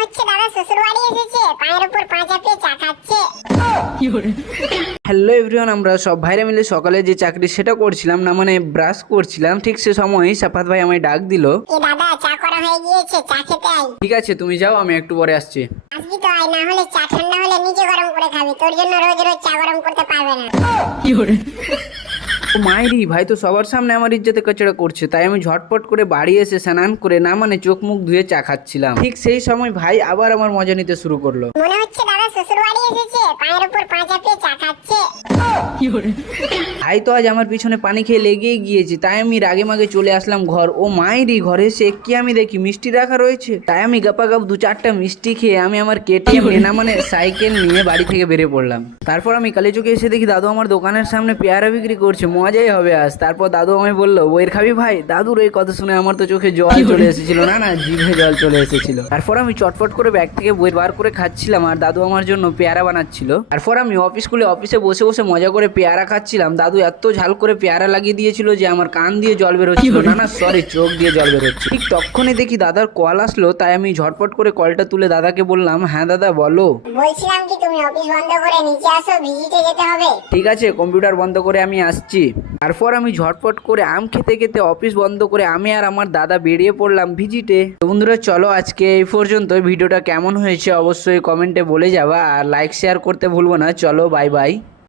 হচ্ছে দাদা শ্বশুর বাড়ি এসেছে, পায়ের উপর পা চাপিয়ে চা খাচ্ছে। হ্যালো এভরিওয়ান, আমরা সব ভাইরা মিলে সকালে যে চাকরি সেটা করছিলাম না, মানে ব্রাশ করছিলাম। ঠিক সে সময় সাফাত ভাই আমায় ডাক দিল। এ দাদা চা করা হয়ে গিয়েছে, চা খেতে আই। ঠিক আছে তুমি যাও, আমি একটু পরে আসছি। আসবি তো আয়, না হলে চা ঠান্ডা হলে নিজে গরম করে খাবি, তোর জন্য রোজ রোজ চা গরম করতে পারবে না। ও মাইরি, ভাই তো সবার সামনে আমার ইজ্জতে কচড়া করছে, তাই আমি ঝটপট করে বাড়ি এসে স্নান করে না মানে চোখ মুখ ধুয়ে চা খাচ্ছিলাম। ঠিক সেই সময় ভাই আবার আমার মজা নিতে শুরু করলো। মনে হচ্ছে দাদা শ্বশুর বাড়ি এসেছে, পায়ের উপর পা চাপিয়ে চা খাচ্ছে। ভাই তো আজ আমার পিছনে পানি খেয়ে লেগেই গিয়েছে, তাই আমি রাগে মাগে চলে আসলাম ঘর। ও মাইরি, ঘরে সে কি আমি দেখি মিষ্টি রাখা রয়েছে, তাই আমি গাপাগাপ 2-4টা মিষ্টি খেয়ে আমি আমার কেটিএম না মানে সাইকেল নিয়ে বাড়ি থেকে বেরিয়ে পড়লাম। তারপর আমি কালী চোখে এসে দেখি দাদু আমার দোকানের সামনে পেয়ারা বিক্রি করছে, মজাই হবে আজ। তারপর দাদু আমায় বললো, বইয়ের খাবি ভাই? দাদুর এই কথা শুনে আমার তো চোখে জল চলে এসেছিল, না না জিভে জল চলে এসেছিল। তারপর আমি চটপট করে ব্যাগ থেকে বই বার করে খাচ্ছিলাম আর দাদু আমার জন্য পেয়ারা বানাচ্ছিল। তারপর আমি অফিসে বসে বসে মজা করে পেয়ারা খাচ্ছিলাম। দাদু এত ঝাল করে পেয়ারা লাগিয়ে দিয়েছিল যে আমার কান দিয়ে জল বেরোচ্ছিল, না না সরি চোখ দিয়ে জল বেরোচ্ছে। ঠিক তখনই দেখি দাদার কল আসলো, তাই আমি ঝটপট করে কলটা তুলে দাদাকে বললাম, হ্যাঁ দাদা বলো। বলছিলাম কি তুমি অফিস বন্ধ করে নিচে আসো, ভিজিটে যেতে হবে। ঠিক আছে, কম্পিউটার বন্ধ করে আমি আসছি। তারপর আমি ঝটপট করে আম খেতে খেতে অফিস বন্ধ করে আমি আর আমার দাদা বেরিয়ে পড়লাম ভিজিটে। তো বন্ধুরা চলো আজকে এই পর্যন্ত। ভিডিওটা কেমন হয়েছে অবশ্যই কমেন্টে বলে যাবা, আর লাইক শেয়ার করতে ভুলবো না। চলো বাই বাই।